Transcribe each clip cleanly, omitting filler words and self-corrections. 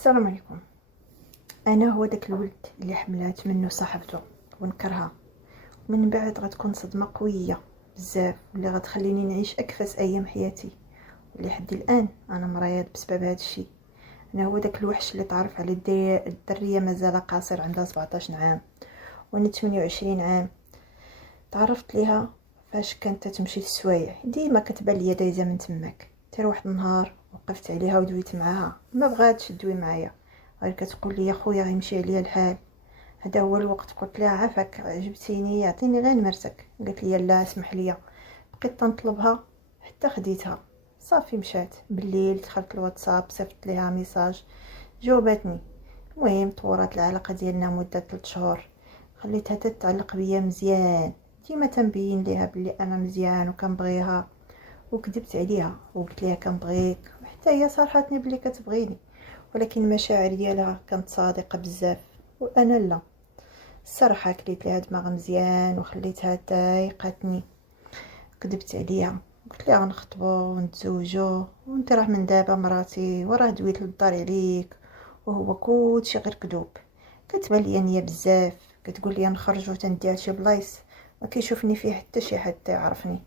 السلام عليكم. انا هو داك الولد اللي حملات منه صاحبته ونكرها، من بعد غتكون صدمه قويه بزاف واللي غتخليني نعيش اكفس ايام حياتي، واللي حد الان انا مريض بسبب هذا الشيء. انا هو داك الوحش اللي تعرف على الدريه مازال قاصر، عندها 17 عام وانا 28 عام. تعرفت ليها فاش كانت تمشي للسوايع، ديما كتبان ليا دايزه من تماك. حتى واحد النهار وقفت عليها ودويت معاها، ما بغاتش تدوي معايا، غير كتقول لي خويا غيمشي عليا الحال، هذا هو الوقت. قلت لها عافاك عجبتيني، يعطيني غير نمرتك. قالت لي لا اسمح لي. بقيت تنطلبها حتى خديتها، صافي مشات. بالليل دخلت الواتساب صيفط ليها ميساج، جاوبتني. المهم طورت العلاقه ديالنا مده 3 شهور، خليتها تتعلق بيا مزيان. ديما تنبين ليها بلي انا مزيان وكنبغيها، وكذبت عليها وقلت ليها كنبغيك، وحتى هي صارحتني بلي كتبغيني، ولكن المشاعر ديالها كانت صادقه بزاف وانا لا. الصراحه كليت ليها دماغ مزيان وخليتها تايقتني. كذبت عليها قلت لها غنخطبوا ونتزوجوا وانت راه من دابا مراتي، وراه دويت للدار عليك، وهو كلشي غير كذوب. كتبان ليا نيه بزاف، كتقول لي نخرجوا تندي لشي بلايص ما كيشوفني فيه حتى شي حد يعرفني،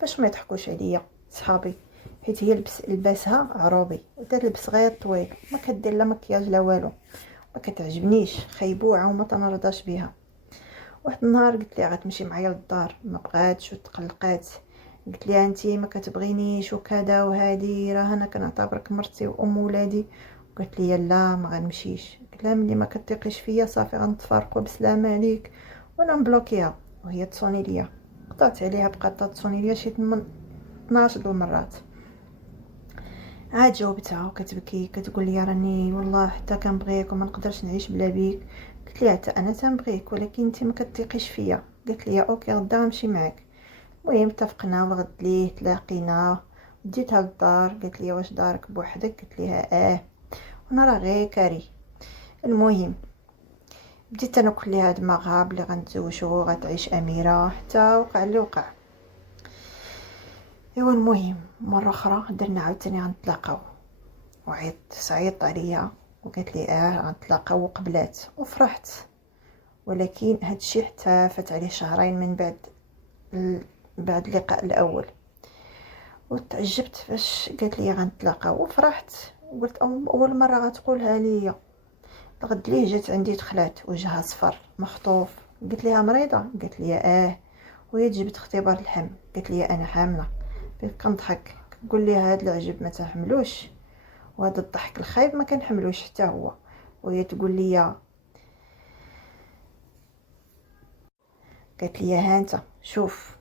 باش ما يضحكوش عليا صحابي، حيت هي لباسها عروبي ودار لبس غير طويل، ما كدير لا مكياج لا والو، ما كتعجبنيش، خيبوعه وما تنرضاش بها. واحد النهار قلت لها غتمشي معايا للدار، ما بغاتش وتقلقات. قلت لها انتي ما كتبغينيش وكذا، وهذه راه انا كنعتبرك مرتي وام ولادي. قلت لي لا ما غنمشيش. قلت لها ملي ما كتثقيش فيا صافي غنتفارقوا بسلامه عليك، وانا مبلوكيها. وهي تصوني ليا، قطعت عليها، بقات تصوني ليا شي 12 المرات. عاد جاوبتها وكتبكي كتقول لي راني والله حتى كنبغيك وما نقدرش نعيش بلا بيك. قلت لها حتى انا تنبغيك ولكن انت ما كتثقيش فيا. قالت لي اوكي غدا غنمشي معاك. المهم اتفقنا والغد ليه تلاقينا، ديتها للدار. قالت لي واش دارك بوحدك؟ قلت لها وانا راه غير كاري. المهم بديت انا كلها دماغها بلي غنتزوجوا غتعيش اميره، حتى وقع اللي وقع. ايوا المهم مره اخرى درنا عاوتاني غنتلاقاو، صعيطت عليا وقالت لي غنتلاقاو وقبلات وفرحت. ولكن هادشي حتى فات عليه شهرين من بعد اللقاء الاول، وتعجبت فاش قالت لي غنتلاقاو وفرحت. وقلت اول مره غتقولها ليا. الغد ليه جات عندي دخلات وجهها صفر مخطوف. قلت لها مريضه؟ قالت لي وهي تجبد اختبار الحمل. قالت لي انا حامله. بقيت كنضحك كنقول لها هاد العجب ما تحملوش، وهذا الضحك الخايب ما كنحملوش حتى هو. وهي تقول لي، قالت لي ها انت شوف.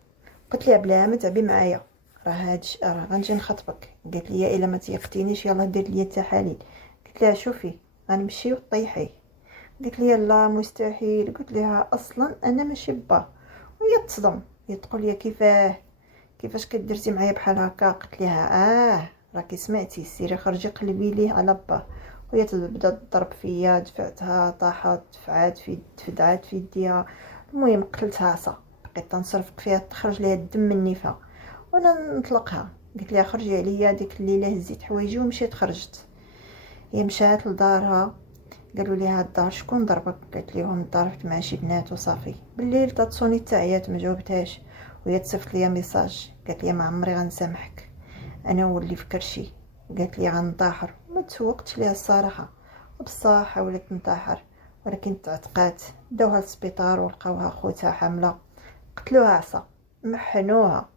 قلت لها بلا ما تعبي معايا، راه غنجي نخطبك. قالت لي الا ما تيقتينيش يلا دير لي التحاليل. قلت لها شوفي غنمشي وطيحي. قالت لي لا مستحيل. قلت لها اصلا انا ماشي با. وهي تصدم، هي تقول لي كيفاش كدرتي معايا بحال هكا؟ قلت لها راكي سمعتي، سيري خرجي قلبي ليه على با. وهي تبدا تضرب فيا، دفعتها طاحت، دفعات في يديها. المهم قتلتها عصا، بقيت تنصرف فيها تخرج ليها الدم من النفا وانا نطلقها. قلت لها خرجي عليا. ديك الليله هزيت حوايجي ومشيت خرجت. هي مشات لدارها، قالوا ليها الدار شكون ضربك؟ قالت لهم ضربت مع شي بنات وصافي. بالليل تتصوني حتى عيات ما جاوبتهاش، وهي تصيفط ليا ميساج قالت لي ما عمري غنسامحك، انا ولي في كرشي. قالت لي غنطاحر. ما تسوقتش ليها الصراحه، وبصح حاولت نطاحر ولكن تعتقات. داوها للسبيطار ولقاوها خوتها حامله، قتلوها عصا، محنوها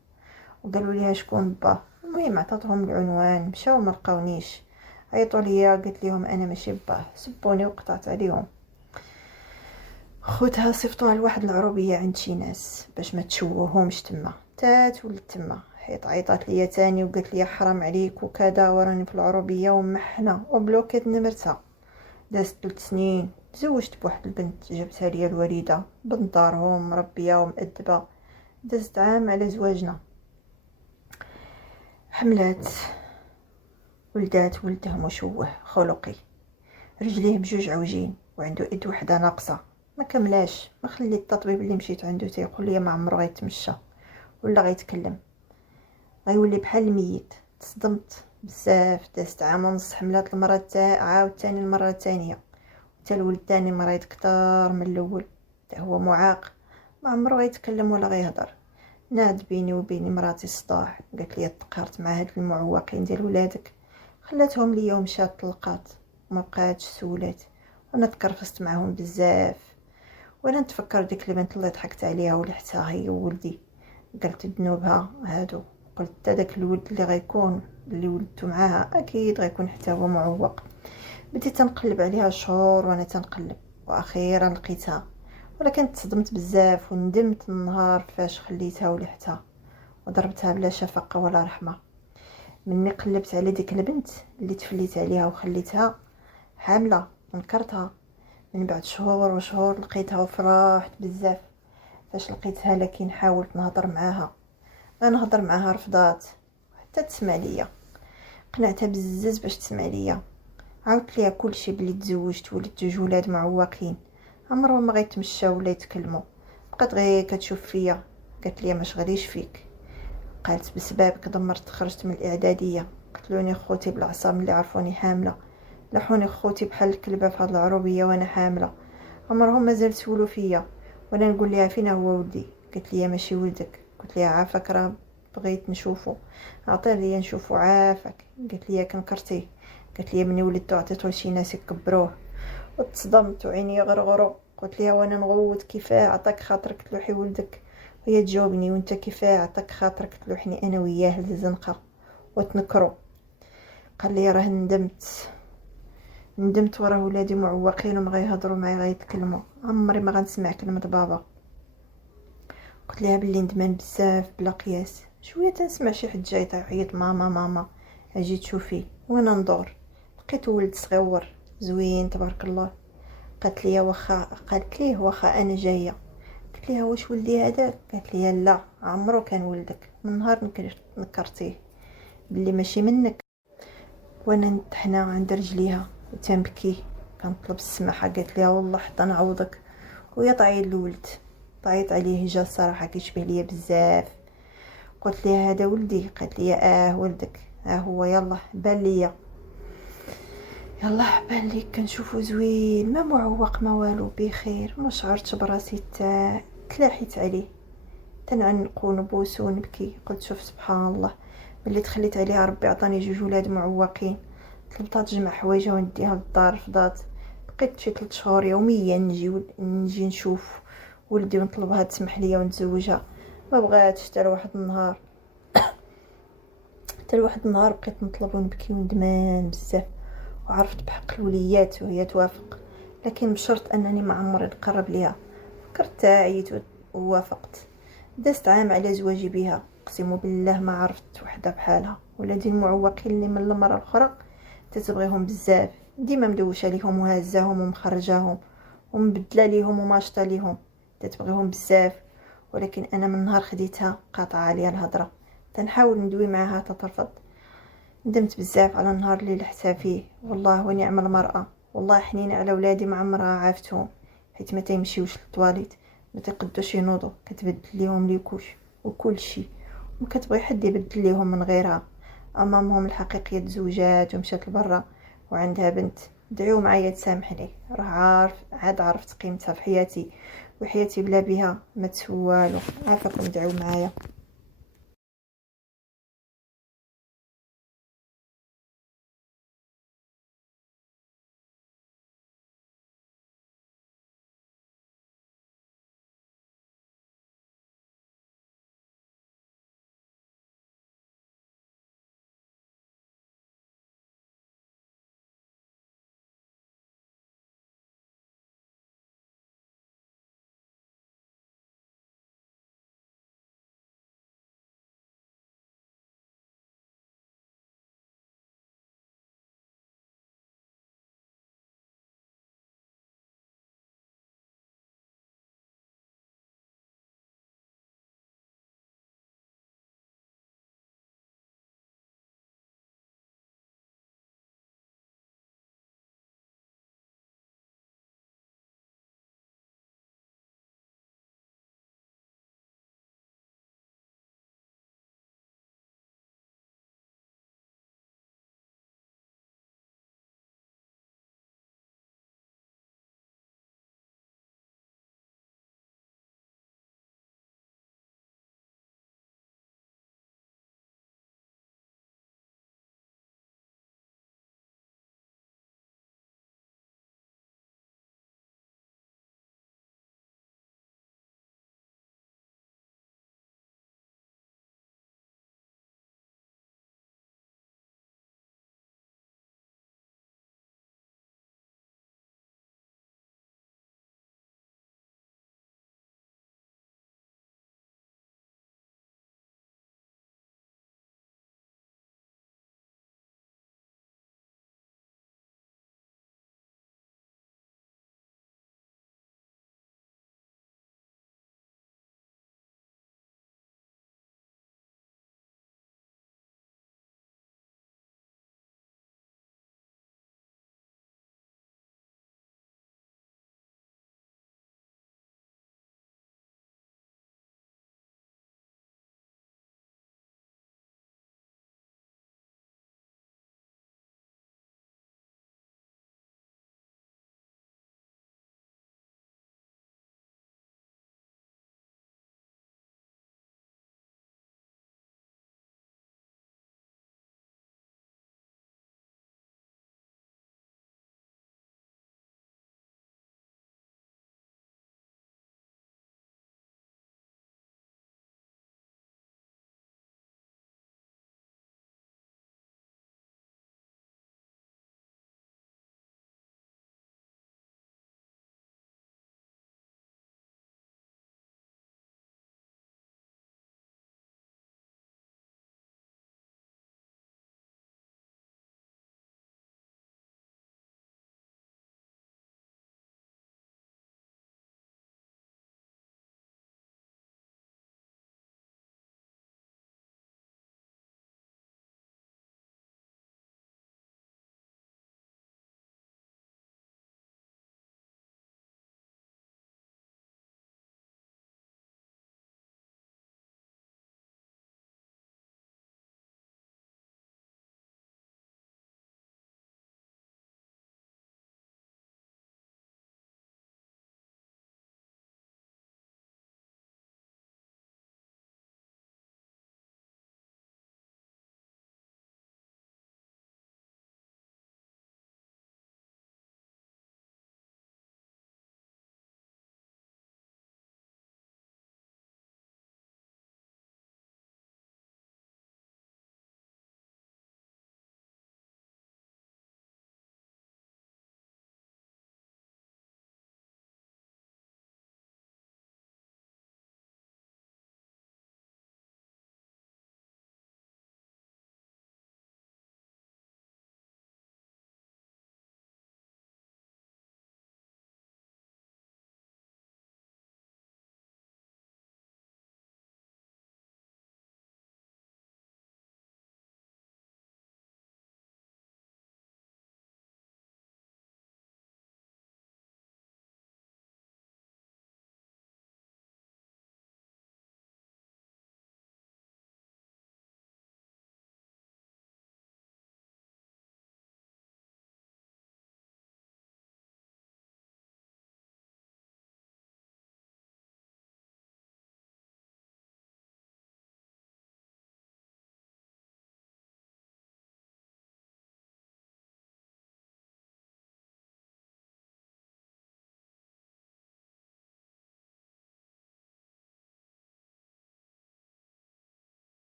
وقالوا ليها شكون با. المهم عطاتهم العنوان، مشاو ما لقاونيش، عيطوا ليا قلت لهم انا ماشي با، سبوني وقطعت عليهم. خوتها صيفطوها لواحد العروبيه عند شي ناس باش ما تشوههمش تما، تات ولد تما. حيت عيطات ليا تاني وقالت لي حرام عليك وكذا، وراني في العروبيه ومحنه وبلوكيت نمرتها. دازت 3 سنين تزوجت بواحد البنت جابتها ليا الوالده، بنت دارهم مربيه ومؤدبه. دازت عام على زواجنا، حملات، ولدات ولده مشوه خلقي، رجليه بجوج عوجين وعنده ايد وحده ناقصه ما كملاش. ما خليت الطبيب اللي مشيت عنده تيقول لي ما عمره غيتمشى ولا غيتكلم، غيولي بحال الميت. تصدمت بزاف، دازت عام ونص حملات المرة عاود تاني المرة الثانية، حتى الولد الثاني مريض كتر من الاول، حتى هو معاق ما عمرو غيتكلم ولا غيهضر. ناد بيني وبين مراتي الصداع، قالت لي تقهرت مع هاد المعوقين ديال ولادك، خلاتهم ليا ومشات طلقات وما بقاتش سولات، وانا تكرفست معاهم بزاف. وانا نتفكر ديك البنت اللي ضحكت عليها ولحتها هي وولدي، قلت ذنوبها هادو، قلت حتى داك الولد اللي غيكون اللي ولدته معاها اكيد غيكون حتى هو معوق. بديت تنقلب عليها شهور وانا تنقلب، واخيرا لقيتها، ولكن تصدمت بزاف وندمت النهار فاش خليتها ولحتها وضربتها بلا شفقه ولا رحمه. مني قلبت على ديك البنت اللي تفليت عليها وخليتها حامله ونكرتها، من بعد شهور وشهور لقيتها وفرحت بزاف فاش لقيتها، لكن حاولت نهضر معاها، غنهضر معاها رفضات حتى تسمع ليا. قنعتها بزاف باش تسمع ليا، عاودت ليها كلشي بلي تزوجت ولدت جوج ولاد معوقين عمرهم ما غيتمشاو ولا يتكلموا. بقات غير كتشوف فيا، قالت لي ما شغليش فيك، قالت بسببك دمرت خرجت من الاعداديه، قتلوني خوتي بالعصام اللي عرفوني حامله، لحوني خوتي بحال الكلبه في هاد العروبيه وانا حامله، عمرهم مازال سولوا فيا وانا نقول لها فين هو ولدي. قالت لي ماشي ولدك، قلت لها عافاك راه بغيت نشوفه، عطيه ليا نشوفه عافاك. قالت لي كنكرتيه، قالت لي مني ولدتو عطيتو لشي ناس يكبروه. وتصدمت وعيني غرغرو، قلت لها وانا نغوت كيفاه عطاك خاطرك تلوحي ولدك، وهي تجاوبني وانت كيفاه عطاك خاطرك تلوحني انا وياه للزنقه وتنكرو. قال لي راه ندمت وراه ولادي معوقين وما غيهضروا معايا غيتكلموا، عمري ما غنسمع كلمه بابا. قلت لها بلي ندمان بزاف بلا قياس، شويه تنسمع شي حد جاي تعيط ماما ماما، اجي تشوفي وانا ندور لقيت ولد صغيور زوين تبارك الله. قالت لي واخا انا جايه. قلت لها واش ولدي هذاك؟ قالت لي لا عمرو كان ولدك، من نهار نكرتيه بلي ماشي منك. وانا نتحنى عند رجليها وتنبكي كنطلب السماحه. قالت لي والله حتى نعوضك، ويا تعيط الولد طعيط عليه جا الصراحه كيشبه ليا بزاف. قلت لها هذا ولدي؟ قالت لي ولدك هو، يلا بان ليا بان لي كنشوفو زوين ما معوق ما والو بخير. ما شعرتش براسي تلاحيت عليه تنعنقو ونبوسو ونبكي. قلت شوف سبحان الله، ملي تخليت عليها ربي عطاني جوج ولاد معوقين. طلبتها تجمع حوايجها ونديها للدار فضات. بقيت شي 3 شهور يوميا نجي نشوف ولدي ونطلبها تسمح ليا ونتزوجها. ما بغاتش حتى لواحد النهار بقيت نطلب ونبكي وندمان بزاف، وعرفت بحق الوليات وهي توافق، لكن بشرط انني ما عمري نقرب ليها. فكرت عييت ووافقت. دازت عام على زواجي بها، اقسم بالله ما عرفت وحده بحالها. ولادي المعوقين اللي من المره الاخرى تتبغيهم بزاف، ديما مدوشه ليهم وهزاهم ومخرجاهم ومبدله ليهم وماشطه ليهم، تتبغيهم بزاف. ولكن انا من نهار خديتها قاطعه عليا الهضره، تنحاول ندوي معاها تترفض. ندمت بزاف على النهار اللي لحتها فيه، والله ونعم المرأة، والله حنين على ولادي ما عمرها عافتهم، حيت ما تيمشيوش للطواليت، ما تيقدوش ينوضوا، كتبدل ليهم ليكوش وكل شيء، وما كتبغي حد يبدل ليهم من غيرها. امامهم الحقيقيه تزوجات ومشات لبرا وعندها بنت. دعيو معايا تسامحني، راه عرفت قيمتها في حياتي، وحياتي بلا بها ما تسوالو. عافاكم دعيو معايا.